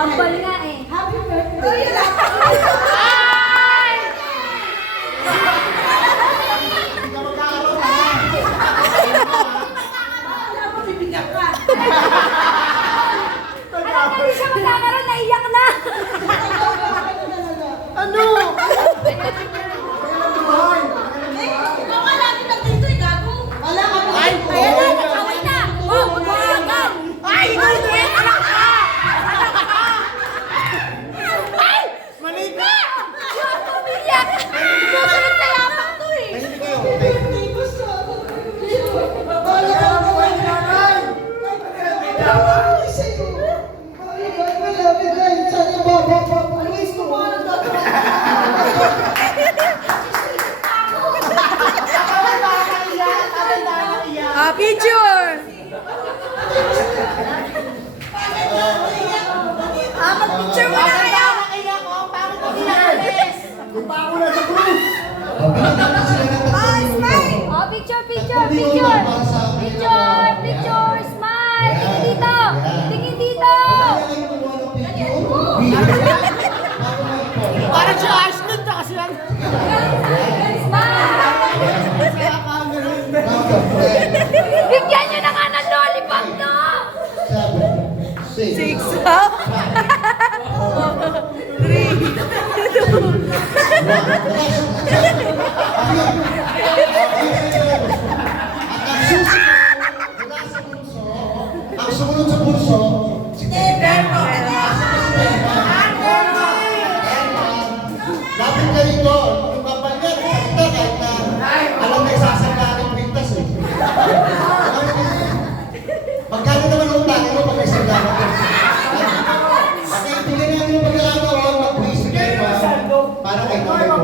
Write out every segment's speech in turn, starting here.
Tambal nga eh. Happy birthday! Alam na di siya magkakaroon, naiyak na! Ano? Ikaw ka lagi na dito, gago. Wala ka ba? Ayan na, nakaway na! Oh, magwawagan! Ay! Ay! Anak ka! Ay! Mali ka! Yung umiyak! Susunod sa yapak to eh! Ay, hindi kayo. Wala ka na buhay ni nanay! Picture! Mag-picture mo na kaya! Yung pa ako na sa cruise! Oh, smile! Oh, picture, picture, picture! Picture, picture, smile! Tingin dito! Tingin dito! Parang siya Ashton na kasi yan! Smile! Bigyan nyo na nga ng lollipop, no? 6 up? 3, 2, Ang sumunod sa pulso, si Terno. Lapit ka rito, yung kapal niya, kita kahit na alam na isasangka ng pintas eh. Magkano naman ang utangin mo pag may sangka mo? Tingnan namin yung pagkakataon, mag-please kayo para kay Kamay ko.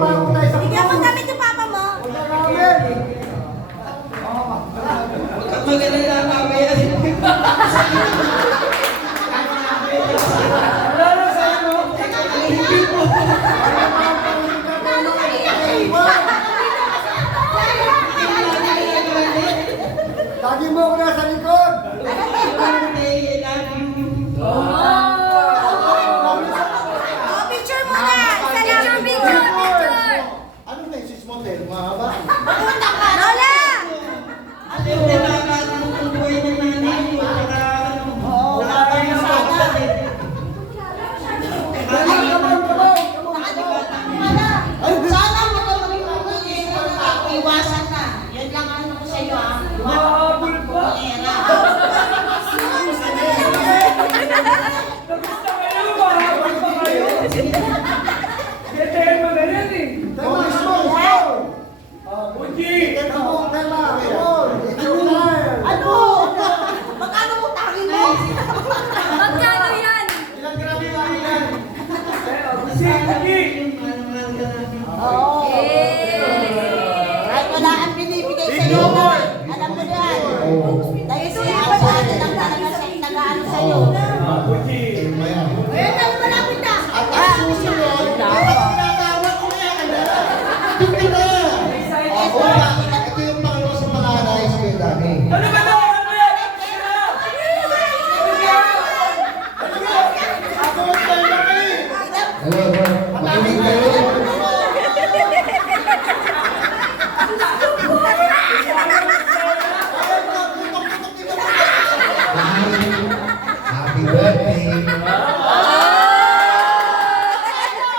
Bigyan mo damit yung papa mo. Maganda na mamaya. Lagi mo ako nasa likod! Oh, picture mo na. Isa lang. picture, picture! Ano na yung sis model? Mahaba? Punta ka. Lola! Alam na nakakano ang buhay ng nanay mo. Wala pa yung sana. Sana mo ka maging iwasan na. Yan lang ano ko sa iyo ah. Mahabol pa. Kamusta kayo? Mahabol pa kayo? Detain mo na yan eh. Ikaw mismo! Ikaw! Uji! Ikaw mo, Tela! Ikaw! Ikaw na! Ano? Magkano utangin mo? Magkano yan? Ilang grabe yung ilan? Uji! Uji! Oo. Kahit wala ang binibigay sa iyo. Alam mo yan. Dahil siya ang sa atin ang talaga siya nag-ano sa iyo. Uji! Ayun na, malapit na. At ang susunod, dapat tinatawag ko na yan. Tingnan na! Ako na, ito yung pangalawa sa pangalan is Kuya Dami. Ano ba daw? Ano yan? Ako ang Tela eh! Hello, makinig kayo. Happy birthday!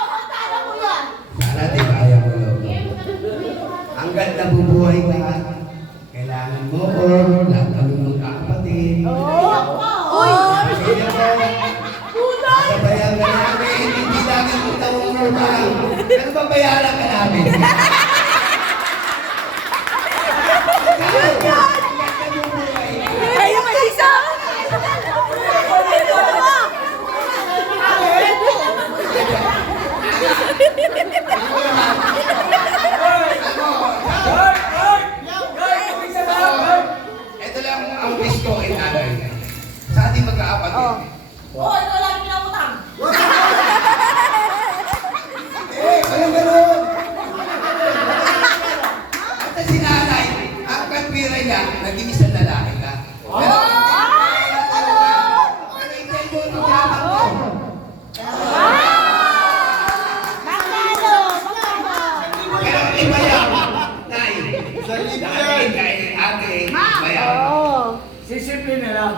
Magkano mo yan? Sana di kaya mo yun. Hanggat nabubuhay ka, kailangan mo ko, lahat kami mong kapatid. Uy! Babayaran ka namin, hindi namin kita mong utang. Pero babayaran ka namin. Kayo may isa! Oo, ito lang pinamutang. Walang ganun. At si nanay, ang kapira niya, naging isang lalaki ka. Pero, hindi mo ito tatakbo. Magkano? Pero iba yan. Nay, dahil kay ate, bayan, Oo. Sisimple na lang.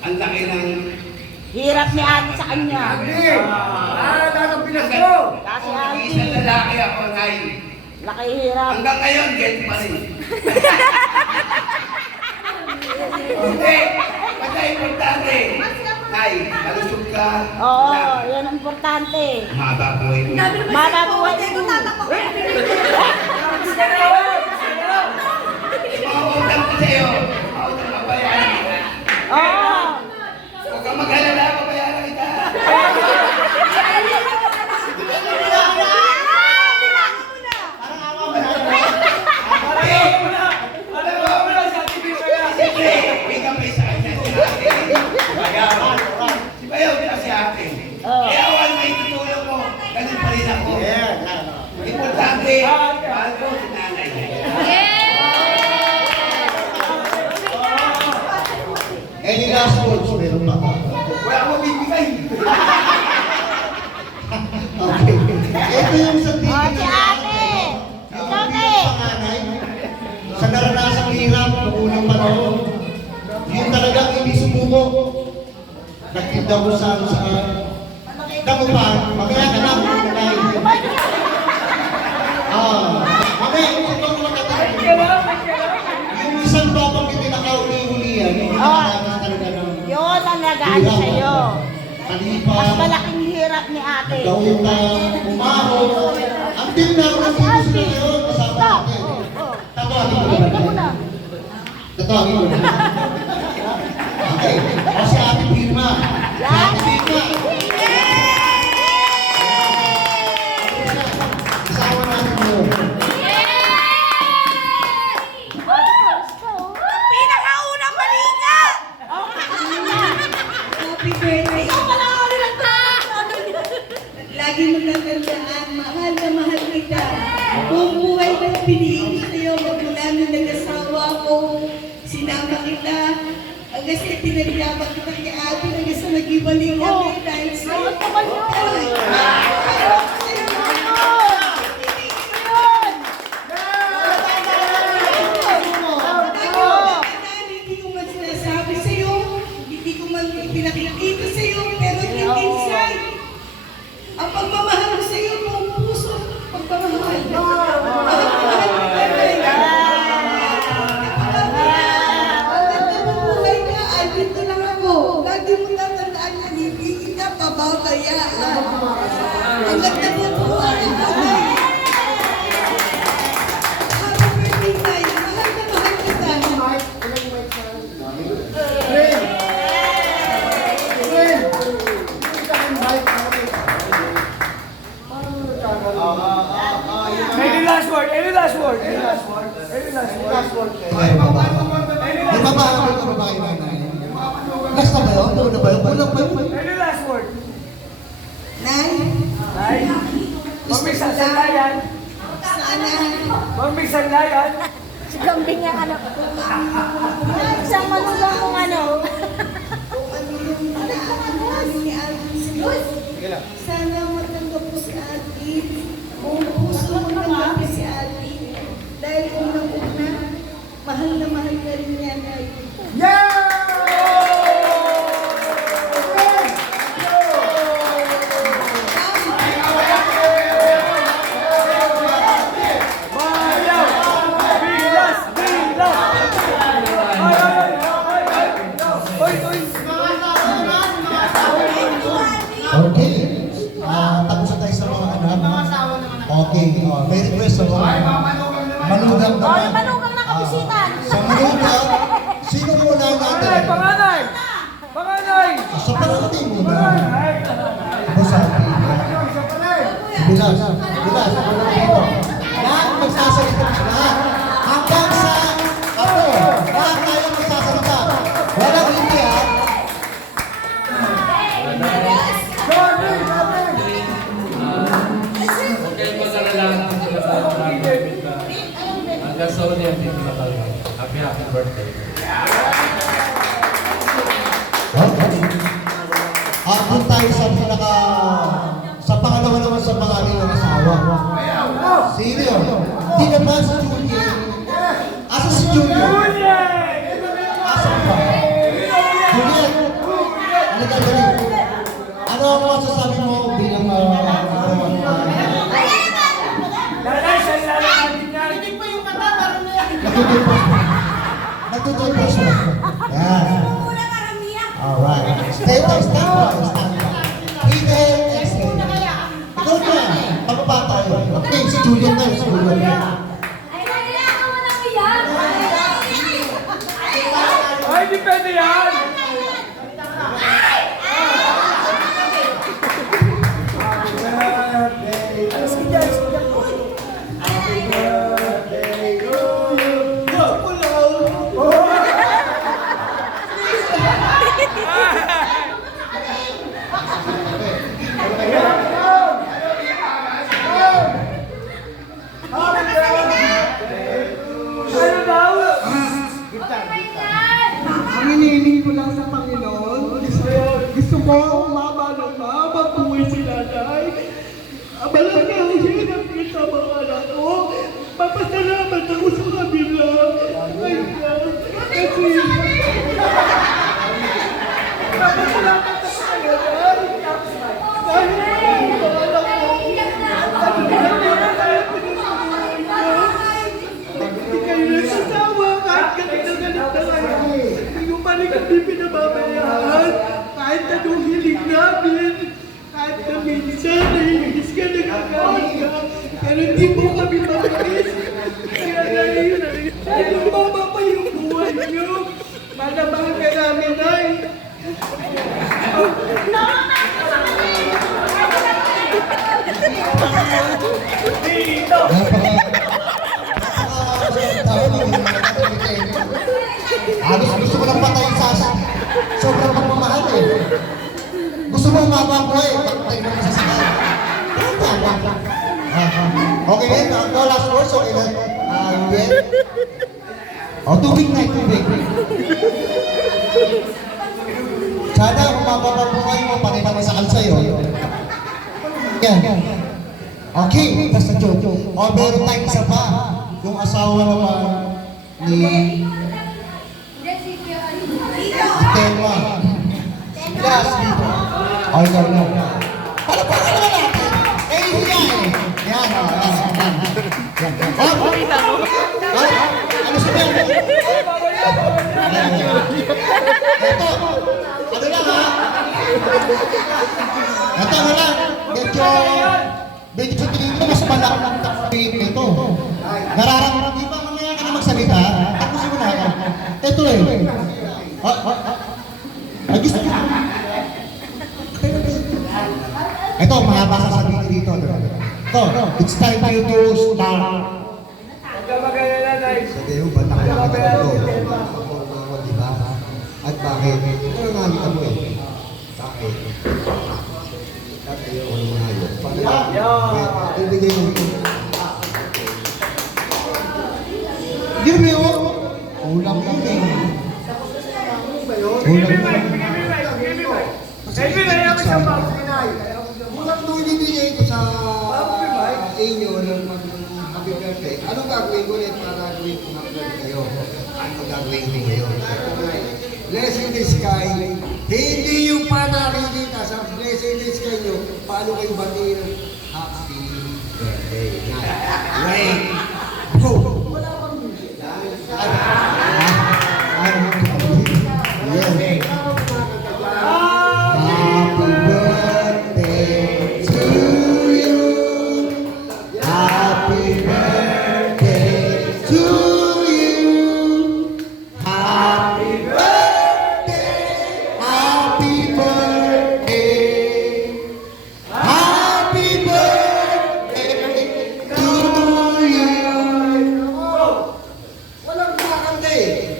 ang laki ng... Hirap ni ate sa kanya. Hindi! Lahat ang Pinas ko! Kasi Kung ate, isang lalaki ako, Nay, laki hirap. hanggang ngayon, get pa rin. Hindi, basta importante. Nay, malusog ka. Oo, yan ang importante. Mahaba buhay mo. Mababuhay mo. Mautang ko sa'yo. Mautang mabayaran kita. Oo. Huwag kang mag-alala, mabayaran kita. Siyempre, may kamay sa kanya si ate. Bayaran. Si Bayaw, di si ate. Kaya wala may tutulong mo. Ganun pa rin ako. Importante, mahal ko si nanay. Any last words? Meron pa. Wala akong bibigay. Okay. Ito yung sa O, si ate. Yung Ate. panganay, sa naranasang hirap noong unang panahon, yung talagang hindi sumuko. Nagtinda mo sa damupan, magkaya ka lang yung nanay. Mamaya, kung ito ang makatagal. Yung isang babang hindi nakauli-ulian, hindi nakalagas talaga ng Yun ang nagaan sa'yo. kalipa, Mas malaking hirap ni ate. gawin na umahon. Ang tindaw ng dito sila ngayon, kasama natin. Tatawagin ko Ay, na. ito muna. Tatawagin ko na. Okay. O si Ate Pirma. Si Ate Pirma. Kasama natin mo. Pinakaunang malika! Happy birthday. Lagi mo natandaan, mahal na mahal kita. Buong buhay na pinili ko sa'yo, magmula nung nag-asawa ko, sinama kita. Hanggang sa pinagdapat kita kay ate, hanggang sa nag-ibalik kami dahil sa'yo. Hindi ko man sinasabi sa'yo, hindi ko man pinakikita sa'yo, pero deep inside, ang pagmamahal ko sa'yo, buong puso, pagmamahal. Buhay ka, andito lang ako. Lagi mo tatandaan na hindi kita pababayaan. Ang ganda mo buhay. Happy birthday, Tay. Mahal na mahal kita. Mike, walang Mike sa Friend! Friend! Hindi ka kang Mike. Any last word? Any last word? Any last word? Any last word? Last word. May babae ka babae nanay. Last na ba yun? Una ba yun? Unang ba yun? Any last word? Nay, Ay, mamisan sa layan. sana Mamisan layan. Si Gambing yung anak ko. Isang manugang kong ano. sana matanggap po si Ate. Buong puso mo tanggap si Ate. Dahil unang-una, mahal na mahal ka rin niya, Nay. Bayaw! Bilas! Bilas! Ay, ay, ay! Ay, ay! Oy, oy! Okay. Tapos na tayo sa mga anak. Okay. May request sa mga manugang O, yung manugang na kabisitan. Sa manugang, sino muna Panganay! natin? Panganay! Panganay! Sa pangalan muna. Panganay! Ako sa atin. Bilas. Bilas. Lahat magsasalita sila. Hanggang sa ako. Lahat tayo magsasalita. Walang hindi ha. Sodium Pinnacle. Happy birthday. Doon tayo sa pangalawa naman sa pangalan ng asawa. Sino yun? Hindi naman si Juliet. Asa si Juliet? Asa ba? Juliet, ano ka dali? Ano ang masasabi mo bilang Natutulpo siya. Yan. Alright. Stand by. Hidden exhale. Ikaw na. Pababa tayo. Okay, si Julian na. Si Julian na. Ay, di pwede yan! Ano daw? Ang hinihiling ko lang sa Panginoon, gusto ko umaba ng mahaba buhay si nanay. Abalang na ang hirap niya sa mga anak ko. Papasalamat ako sa kabila. Ayun na. Kasi... Papasalamat ako sa nanay. Dahil ang mga anak ko. Hindi kayo nagsasawa kahit galit na kayo. Yung panig kami pinababayaan, kahit anong hiling namin, kahit na minsan nahiligis ka, nagagalit ka, pero hindi mo kami mabigis. Kaya dahil lumaba pa yung buhay niyo, manamahal ka namin, Nay. Gusto ko lang patayin sa sobrang pagmamahal eh. Gusto mo umaba ko eh. Patayin mo sa sakal. Okay then, no last words. Okay then. Tubig na tubig. Sana umaba pa buhay mo, pati naman sa sa'yo. Yan. Okay, basta joke. Meron tayong isa pa. Yung asawa naman ni Telma. Yes, dito. Ay, no. Para pa naman natin. Hiya eh. Yan, ano sabi? Ito. Ano lang ha? Ito na lang. Medyo tingin ko mas malak ng takpin ito. Nararamdaman, di ba mamaya ka na magsalita? Tapos mo na ako. Ito eh. Ay, gusto ko. Ito, mahaba sasabihin dito. Ito, it's time for you to start. Huwag ka mag-alala, Nay. Sa Deo, ba't ako nakita mo ito? Ako, di ba? At bakit? Ano nakita mo eh? Bakit? At ayaw ko naman ayaw. Ibigay mo ito. Yun yun. Ulang yun eh. Ulang nung ibibigay ito sa inyo ng happy birthday. Anong gagawin ko ulit para gawin kong happy birthday kayo? Anong gagawin ko ngayon? Blessing the sky. Hindi yung pa nakikita sa blessing the sky nyo. Paano kayo batiin ng happy birthday? Wait. Go! Wala bang music? Yes. Happy birthday to you. Happy birthday to you. Happy birthday. Happy birthday. Happy birthday to you. Walang kumakanta eh.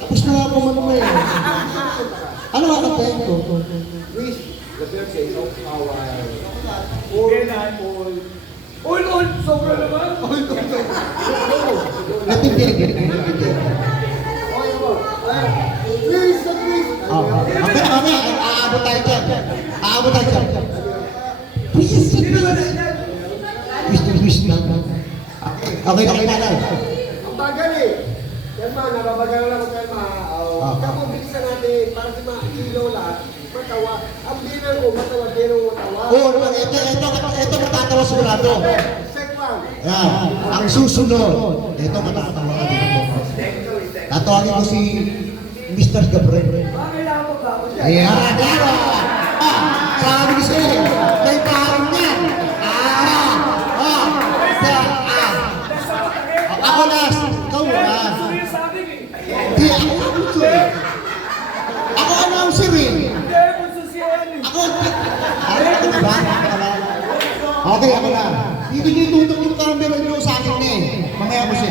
Tapos na ako manumay. Ano nga kantayin ko? Wish the birthday of our poor people Oil, sobra naman. Natindig. Please, please. Mamaya, aabot tayo dyan. Aabot tayo dyan. Please, please lang. Okay, nanay. Ang bagal eh. Yan ma, nababagal lang ako yan ma. Kapag bilisan natin, para si Lola, matawa. Ang bilang ko, matawa, pero matawa. Oo, ito matatawa sigurado. Set one. Yan, ang susunod. Ito matatawa ka dito. Tatawagin ko si Mr. Gabriel. Kailangan mo ba ako dyan? Ayan, diba? Sabi ko sa'yo, may parang niya. Ako last, ikaw muna. Gusto yung sabi eh. Di ako announcer. Ako announcer eh. Hindi, gusto siya yan eh. Ako, diba? Okay, ako na. Dito niyo itutok yung camera niyo sa akin na eh. Mamaya mo siya.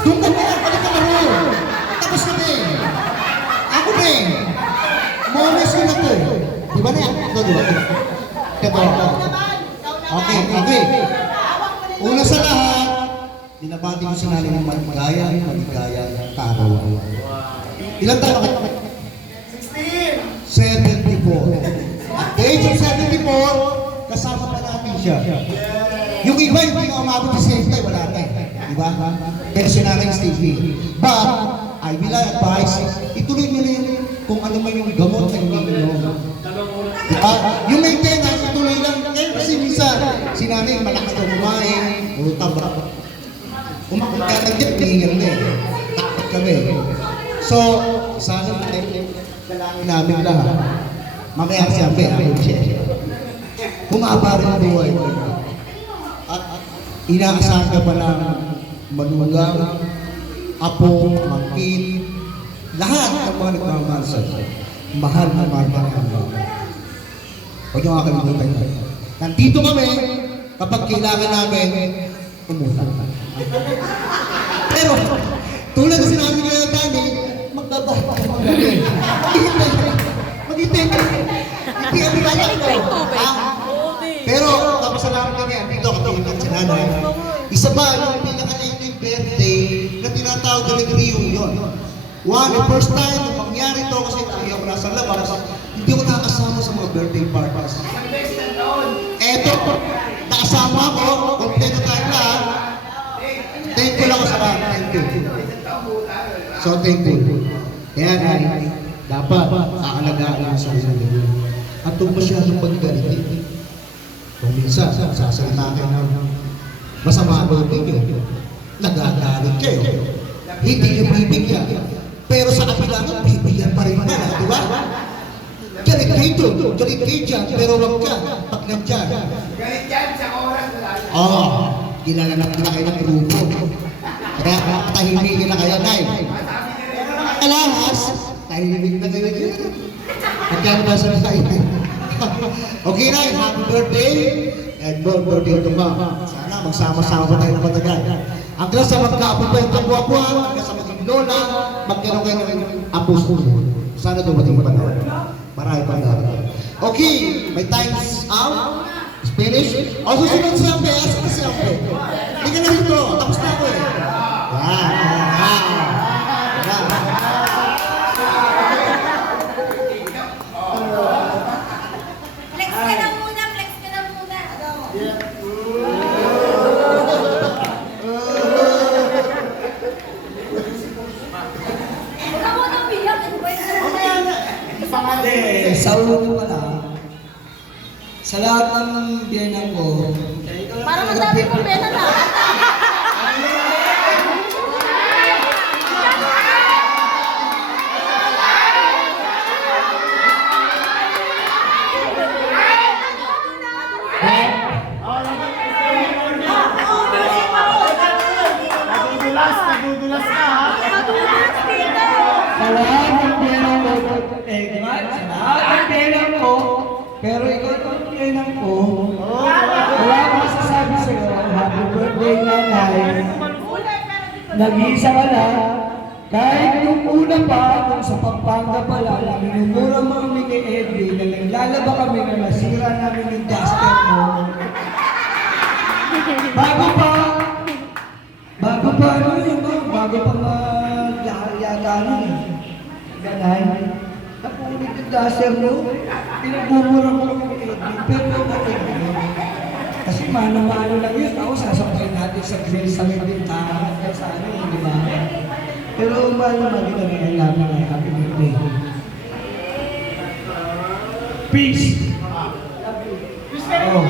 Doon ka na, balik ka na rin. Tapos na eh. Ako na eh. Moments ko na to eh. Di ba na yan? Ito, di ba? Ito. Okay. Una sa lahat, binabati ko si nanay ng maligaya taraw. Ilan taon ka? 74. At the age of 74, kasama pa natin siya. Yung iba, hindi nga umabot sa same time, wala na eh. Diba? Pero si nanay Stevie. But, I will advise, ituloy nyo rin kung ano man yung gamot na hindi nyo. Diba? Yung maintenance, ituloy lang. Kasi minsan, si nanay malakas na kumain, o taba. Umakagkat, tingin na eh. Takot kami. So, sana dalangin namin lahat. Mamaya siyempre, ako siya. Humaba rin ang buhay. At inaasahan ka pa ng manugang, apo, mangkin, lahat ng mga nagmamahal sa'yo. Mahal na mahal ka ng mga. Huwag niyo kakalimutan ka. Nandito kami kapag kailangan namin umutang. Pero, tulad na sinabi nila Dani, magdabay pa mga gabi. Mag-intay ka. Hindi kami lalako. Pero, kapasalamat kami, andito ako tingin sa nanay. Isa ba yung pinaka-ending birthday na tinatawag na reunion? One, the first time na mangyari ito kasi tayo ako nasa labas, hindi ako nakasama sa mga birthday parties. Eto, nakasama ko, kontento tayo lahat. Thank you lang ako sa lahat. Thank you. So, thank you. Kaya nga, dapat aalagaan ang sarili niyo. At huwag masyadong paggaliti. Kung minsan, sasalita kayo ng masama ang ninyo, nagagalit kayo. Hindi niyo bibigyan. Pero sa kabilangan, bibigyan pa rin pala, di ba? Galit kayo doon, galit kayo dyan, pero wag ka, pag nandyan. Galit yan sa oras na lang. Oo, gilalanap na kayo ng grupo. Kaya tahimik na kayo, Nay. Alahas, tahimik na kayo dyan. Magkano ba sa tayo? Okay, Nay, happy birthday. And more birthday to come. Sana magsama-sama tayo na matagal. Hanggang sa magkaapo pa yung kapwa-puan, hanggang sa maging lola, magkaroon kayo ng apos ko. Sana dumating pa na. Marami pa na. Okay, my time's out. Finish. O susunod si Ambe, asan si Ambe? Hindi ka na rito, tapos na ako eh. Flex ka na muna, flex ka na muna. Huwag ka munang biyak. Sa ulo ko pala, sa lahat ng biyanan ko, Para madami kong pera na. sa lahat ng biyanan ko, sa lahat ng biyanan ko, pero ikaw yung biyanan ko, wala akong masasabi sa'yo, happy birthday nanay, nag-iisa ka na, Kahit yung una pa, nung sa Pampanga pa lang, minumura mo kami ni Edwin, na naglalaba kami na nasira namin yung duster mo. Bago pa ano yun, no? Bago pa yata nun. Ganay. Napulit yung duster mo, pinagmumura mo kami ni Edwin, pero okay yun. Kasi mano-mano lang yun, ako sasabayin natin sa grill sa bintana, sa ano yun, di ba? Pero mano-mano lang yung namin ay happy birthday. Peace! Oh.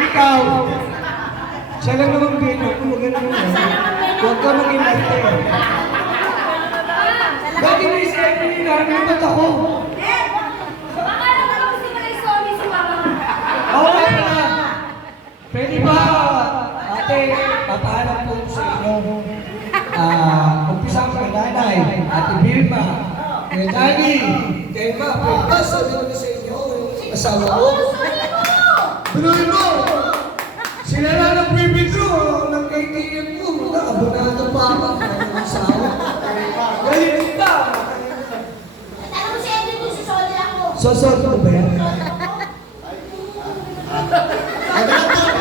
Ikaw! Siya lang naman bino, huwag ka naman huwag ka mag-inarte. Dati may si Edwin, ba't ako? Okay na. Pwede ba, ate, papaalam po sa inyo. Umpisa ko kay nanay, ate Vilma, kay Dani, kay Ma, kay Ma, sabi ko na sa inyo, yung asawa ko. Binuhin mo! Sila na nag-withdraw ng KTM ko. Abonado pa ako, kaya ng asawa. Galing kita! Tanong mo si Edwin kung susoli ako. Sosot mo ba yan? Magandang